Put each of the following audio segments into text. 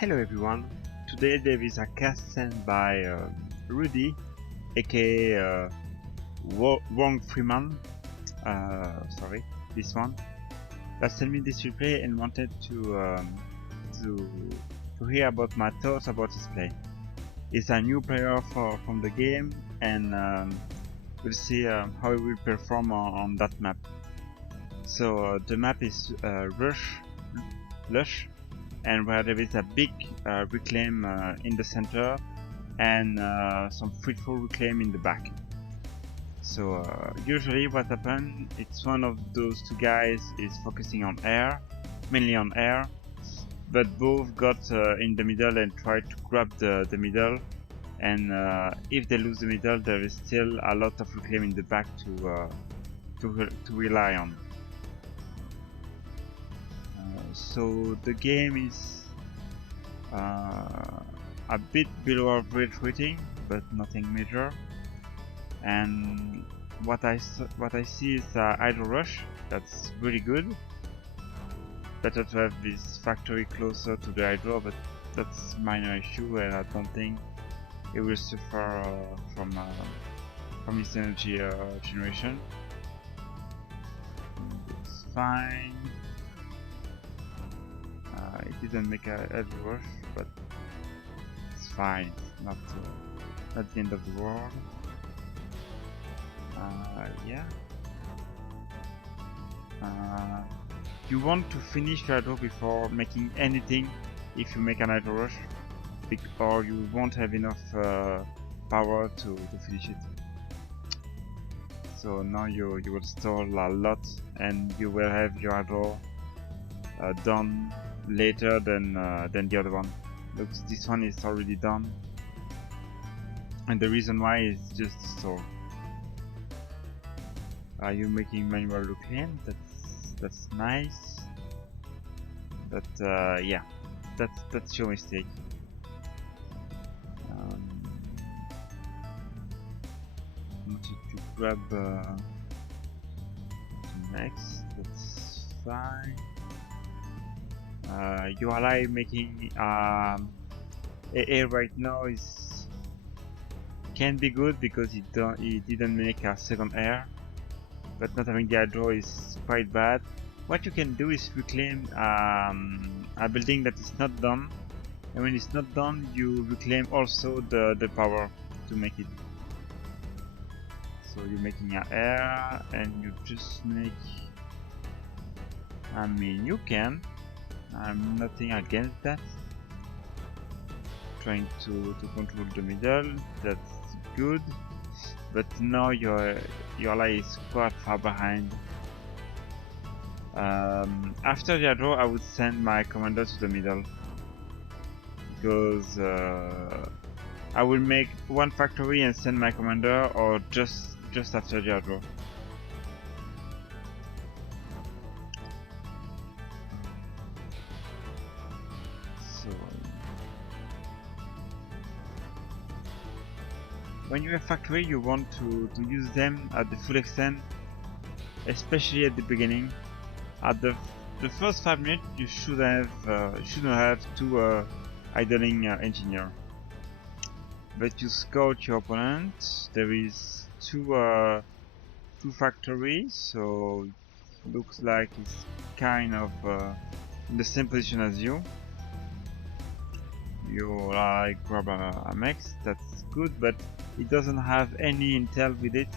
Hello everyone, today there is a cast sent by Rudy, aka Wong Freeman, sorry, this one, that sent me this replay and wanted to hear about my thoughts about his play. He's a new player from the game, and we'll see how he will perform on that map. So the map is Lush, and where there is a big reclaim in the center and some fruitful reclaim in the back. So usually what happens, it's one of those two guys is focusing on air, mainly on air, but both got in the middle and tried to grab the middle, and if they lose the middle, there is still a lot of reclaim in the back to rely on. So the game is a bit below average rating, but nothing major. And what I see is Idle Rush. That's really good. Better to have this factory closer to the hydro, but that's minor issue, and I don't think it will suffer from its energy generation. It's fine. It didn't make a heavy rush, but it's fine. It's not the end of the world. Yeah. You want to finish your hydro before making anything if you make an hydro rush, or you won't have enough power to finish it. So now you will stall a lot, and you will have your hydro done later than the other one. Look, this one is already done, and the reason why is just the stall. Are you making manual reclaim? That's nice, but yeah, that's your mistake. Wanted to grab next. That's fine. Your ally making AA right now can be good because he didn't make a second air, but not having the hydro is quite bad. What you can do is reclaim a building that is not done, and when it's not done, you reclaim also the power to make it. So you're making an air, and you just make. I mean, you can. I'm nothing against that. Trying to control the middle, that's good. But now your ally is quite far behind. After the hydro, I would send my commander to the middle, because I will make one factory and send my commander, or just after the hydro. When you have factory, you want to use them at the full extent, especially at the beginning. At the first 5 minutes, you shouldn't have two idling engineer. But you scout your opponent. There is two factories, so looks like it's kind of in the same position as you. You like grab a mech, that's good, but it doesn't have any intel with it,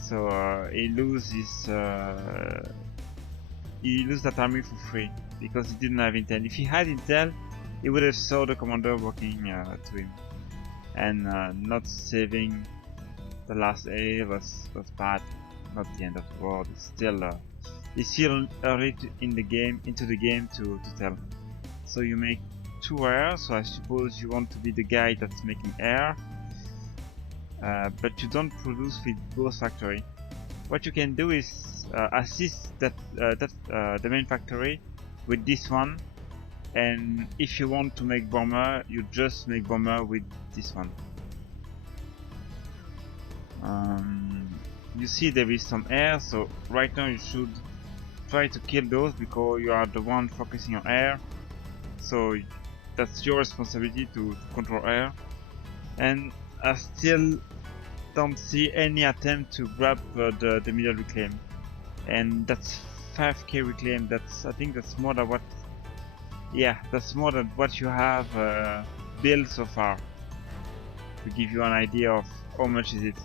so he loses that army for free because he didn't have intel. If he had intel, he would have saw the commander working to him, and not saving the last A was bad. Not the end of the world. It's still early into the game to tell. So you make 2 air, so I suppose you want to be the guy that's making air, but you don't produce with both factory. What you can do is assist the main factory with this one, and if you want to make bomber, you just make bomber with this one. You see there is some air, so right now you should try to kill those because you are the one focusing on air. so that's your responsibility to control air. And I still don't see any attempt to grab the middle reclaim, and that's 5k reclaim. I think that's more than what, yeah, that's more than what you have built so far, to give you an idea of how much is it.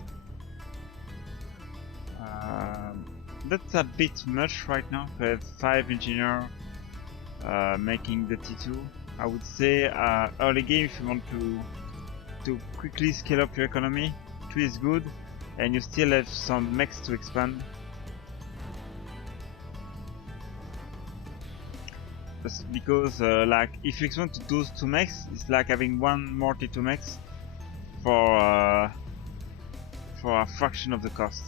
That's a bit much right now to have 5 engineers making the T2. I would say early game, if you want to quickly scale up your economy, 2 is good, and you still have some mechs to expand. Just because like if you expand to those 2 mechs, it's like having 1 more T2 mechs for a fraction of the cost.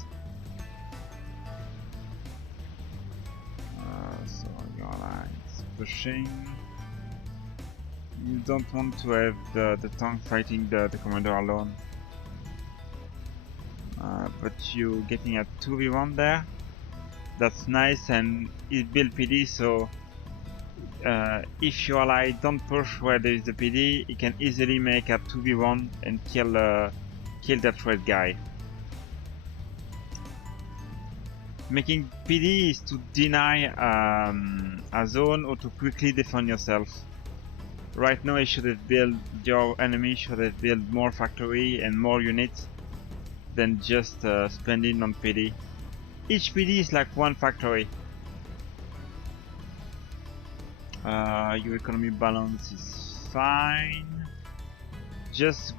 So your allies pushing. You don't want to have the tank fighting the commander alone. But you getting a 2v1 there. That's nice, and it built PD, so if your ally don't push where there is the PD, he can easily make a 2v1 and kill that red guy. Making PD is to deny a zone or to quickly defend yourself. Right now, your enemy should have built more factory and more units than just spending on PD. Each PD is like 1 factory. Your economy balance is fine. Just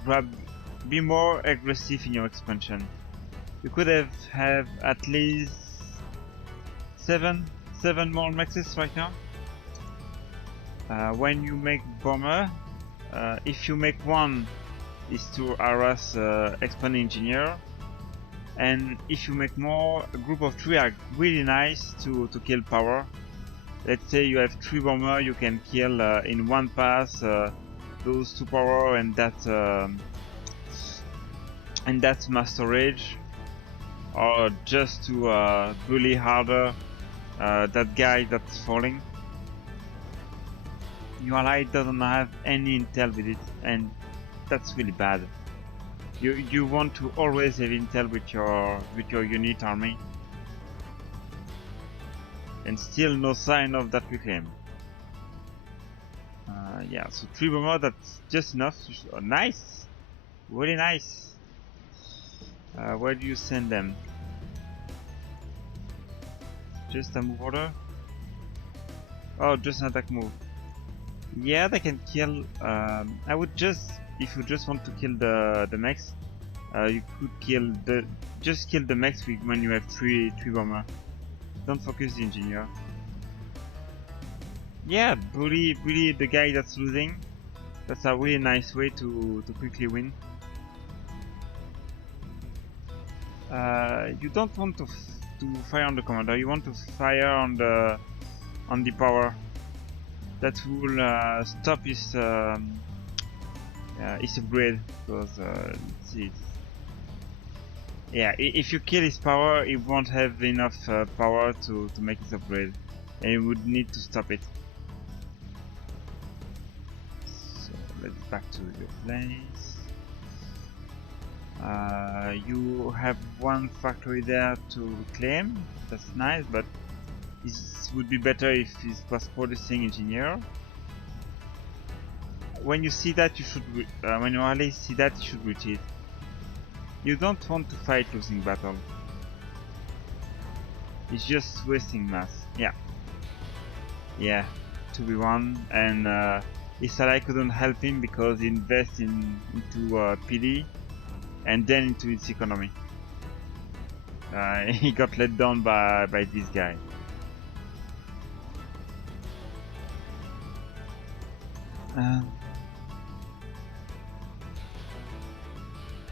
be more aggressive in your expansion. You could have at least 7 more maxes right now. When you make bomber, if you make 1, is to harass expanding engineer, and if you make more, a group of 3 are really nice to kill power. Let's say you have 3 bomber, you can kill in 1 pass those 2 power and that master rage, or just to bully harder that guy that's falling. Your ally doesn't have any intel with it, and that's really bad. You want to always have intel with your unit army. And still no sign of that reclaim. Yeah, so 3 bomber, that's just enough. Oh, nice! Really nice. Where do you send them? Just a move order? Oh, just an attack move. Yeah, they can kill. I would just, if you just want to kill the mechs, you could just kill the mechs when you have 3 bomber. Don't focus the engineer. Yeah, bully the guy that's losing. That's a really nice way to quickly win. You don't want to fire on the commander. You want to fire on the power. That will stop his upgrade. Because let's see. Yeah, if you kill his power, he won't have enough power to make his upgrade, and you would need to stop it. So let's back to your place. You have 1 factory there to reclaim. That's nice, but it would be better if it was producing engineer. When you see that, you should. When you allies see that, you should retreat. You don't want to fight losing battle. It's just wasting mass. Yeah. Yeah. 2v1, and Isalai couldn't help him because he invested into PD and then into its economy. He got let down by this guy.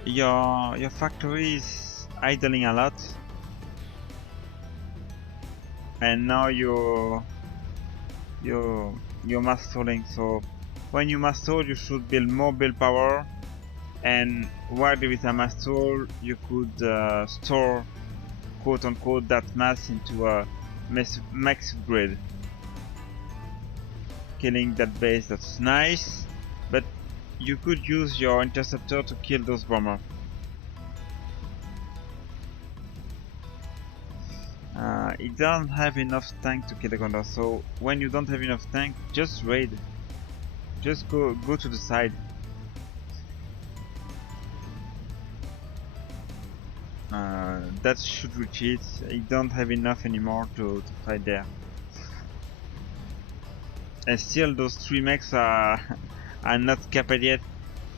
Your factory is idling a lot, and now you're mass stalling. So when you mass stall, you should build more build power, and while there is a mass stall, you could store quote unquote that mass into a max upgrade. killing that base, that's nice, but you could use your interceptor to kill those bombers. It doesn't have enough tank to kill the commander, so when you don't have enough tank, just raid. Just go to the side. That should retreat. It don't have enough anymore to fight there. And still those 3 mechs are not capped yet.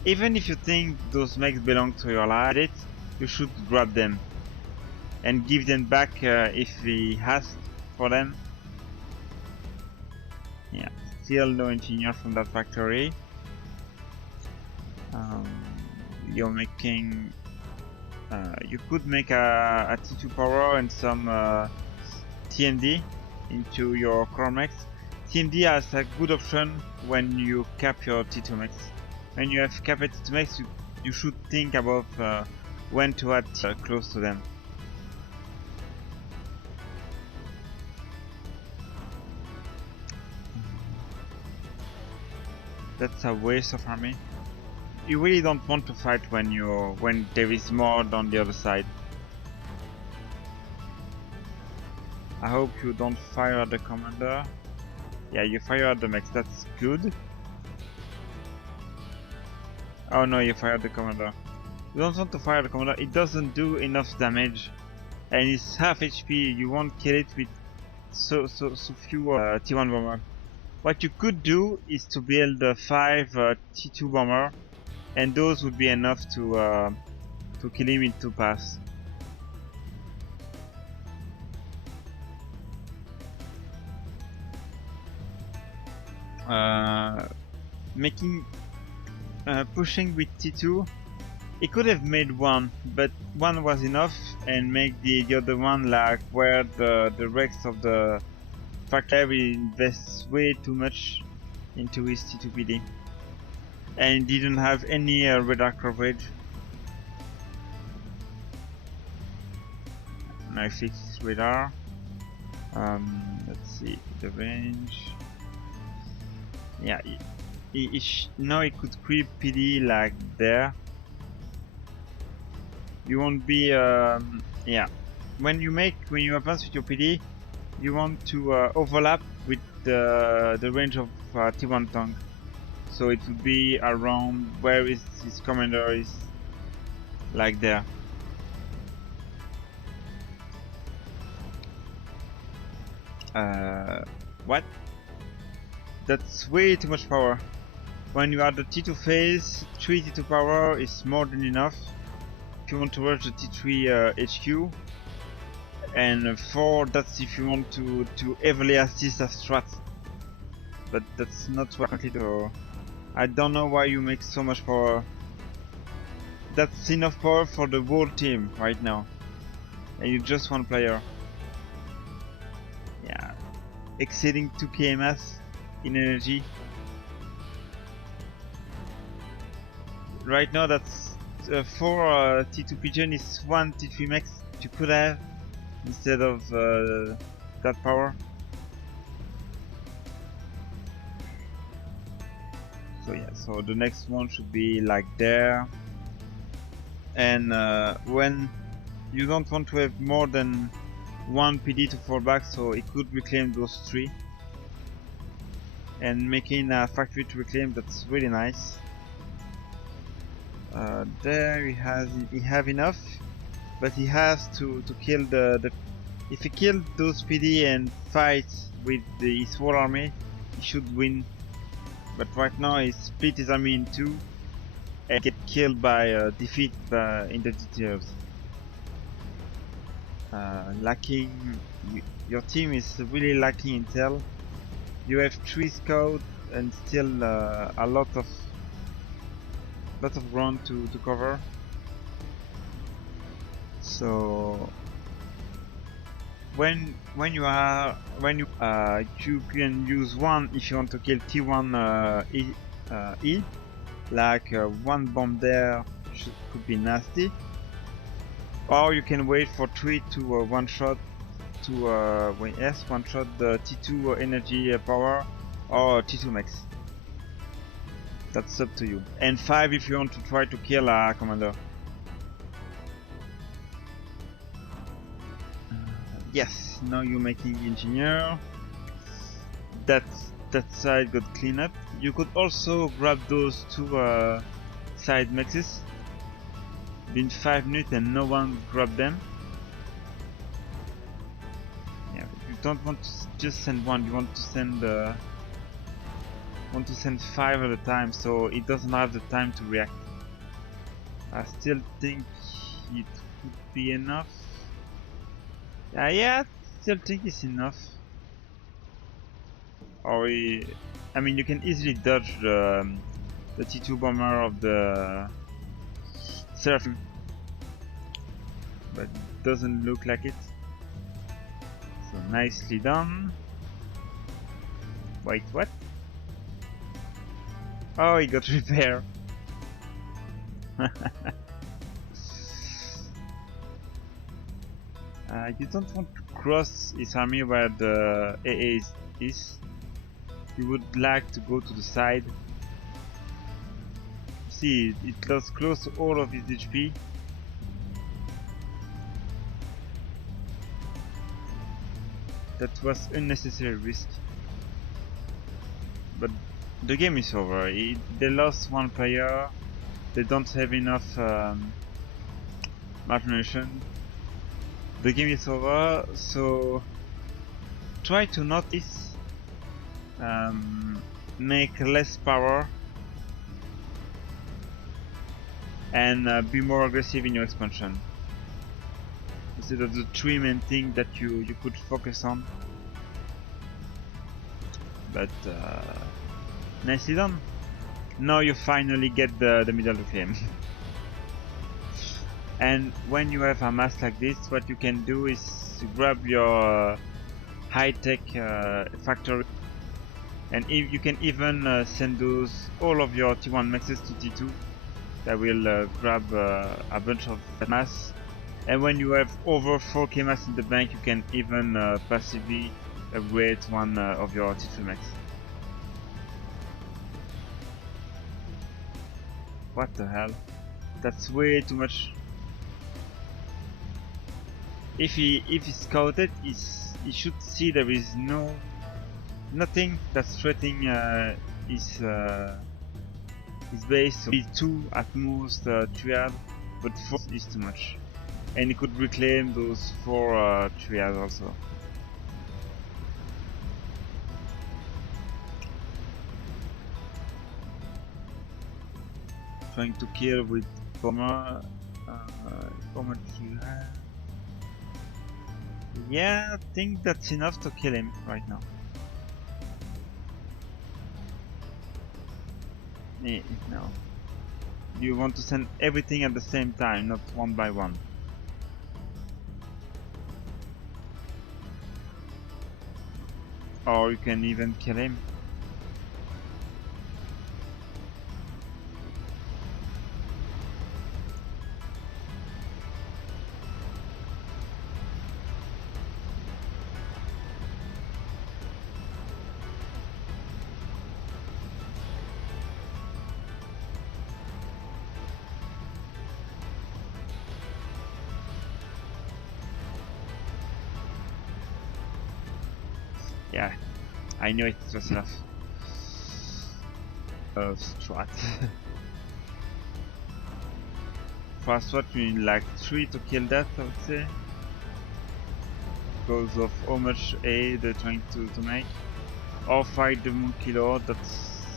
Even if you think those mechs belong to your ally, you should grab them and give them back if he asks for them. Yeah, still no engineer from that factory. You're making... you could make a T2 power and some TMD into your core mechs. TMD has a good option when you cap your T2 mechs. When you have capped T2 mechs, you should think about when to add close to them. That's a waste of army. You really don't want to fight when there is more on the other side. I hope you don't fire at the commander. Yeah, you fire at the mechs, that's good. Oh no, you fired the commander. You don't want to fire the commander, it doesn't do enough damage. And it's half HP, you won't kill it with so few T1 bomber. What you could do is to build 5 T2 bomber, and those would be enough to kill him in 2 passes. Pushing with T2, he could have made 1, but 1 was enough, and make the other one like where the rest of the factory invests way too much into his T2 PD. And didn't have any radar coverage. Now I fix his radar. Let's see the range. Yeah, now he could creep PD like there. You won't be yeah. When you advance with your PD, you want to overlap with the range of T1 tank. So it would be around where his commander is, like there. What? That's way too much power. When you add the T2 phase, 3 T2 power is more than enough if you want to rush the T3 HQ. And 4, that's if you want to heavily assist a strat. But that's not what I do. I don't know why you make so much power. That's enough power for the whole team right now. And you're just 1 player. Yeah. Exceeding 2 KMS in energy. Right now that's 4 T2 pigeon is 1 T3 max you could have instead of that power. So yeah, so the next one should be like there. And when you don't want to have more than 1 PD to fall back, so it could reclaim those 3. And making a factory to reclaim, that's really nice. There he have enough, but he has to kill the if he kills those PD and fights with his whole army, he should win. But right now he split his army in 2 and get killed by defeat in the details. Lacking, your team is really lacking intel. You have 3 scouts and still a lot of ground to cover. So when you can use 1 if you want to kill T1 E, like 1 bomb there could be nasty, or you can wait for 3 to one shot to one shot the T2 energy power, or T2 max. That's up to you. And 5 if you want to try to kill a commander. Yes, now you're making engineer. That side got cleaned up. You could also grab those two side mexes. Been 5 minutes and no one grabbed them. Yeah, you don't want to just send one. You want to send 5 at a time, so it doesn't have the time to react. I still think it could be enough. Yeah, I still think it's enough. Or I mean, you can easily dodge the T2 bomber of the Seraphim, but it doesn't look like it. So nicely done. Wait, what? Oh, he got repair. You don't want to cross his army where the AA is. You would like to go to the side. See, it lost close to all of his HP. That was unnecessary risk. But the game is over. They lost one player. They don't have enough margination. The game is over, so try to notice, make less power, and be more aggressive in your expansion. Instead of the 3 main things that you could focus on. But nicely done. Now you finally get the middle reclaim. And when you have a mass like this, what you can do is grab your high-tech factory, and if you can even send those all of your T1 maxes to T2. That will grab a bunch of mass. And when you have over 4k mass in the bank, you can even passively upgrade one of your T3 max. What the hell? That's way too much. If he scouted, he should see there is nothing that's threatening his base. So 2 at most triad, but 4 is too much. And he could reclaim those 4 triads also. Trying to kill with bomber. How much you have? Yeah, I think that's enough to kill him right now. No. You want to send everything at the same time, not one by one. Or you can even kill him. Yeah, I knew it was enough. Strat. For strat, we need like 3 to kill that, I would say. Because of how much A they're trying to make. Or fight the Monkey Lord, that's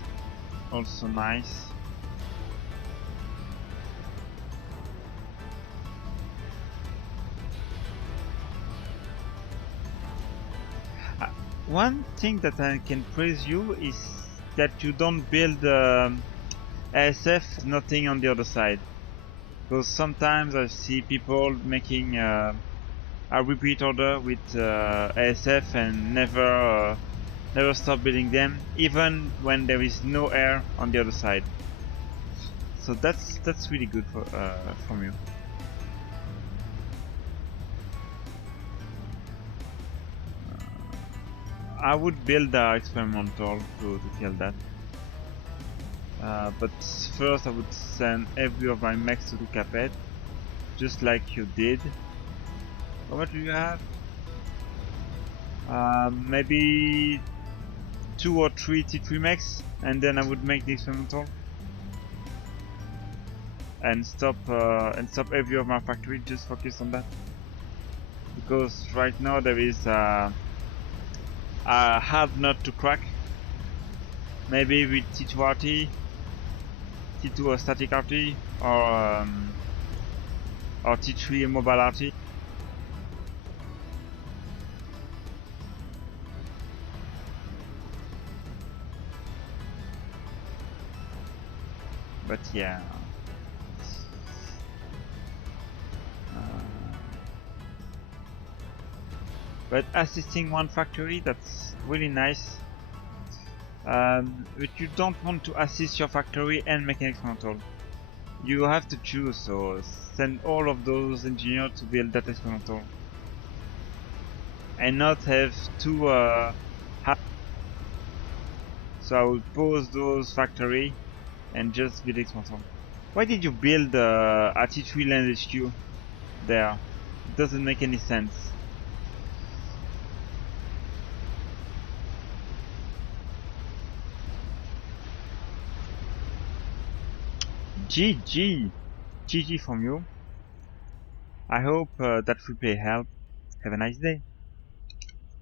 also nice. One thing that I can praise you is that you don't build ASF nothing on the other side. Because sometimes I see people making a repeat order with ASF and never stop building them, even when there is no air on the other side. So that's really good from you. I would build a experimental to kill that. But first I would send every of my mechs to Capet, just like you did. How much do you have? Maybe 2 or 3 T3 mechs, and then I would make the experimental. And stop every of my factory, just focus on that. Because right now there is a hard nut to crack. Maybe with T2 RT, T2 or static RT, or T3 mobile RT. But yeah. But assisting one factory, that's really nice. But you don't want to assist your factory and make an experimental. You have to choose, so send all of those engineers to build that experimental. And not have two so I will pause those factory and just build experimental. Why did you build a T3 land HQ there? It doesn't make any sense. GG from you. I hope that replay helped. Have a nice day.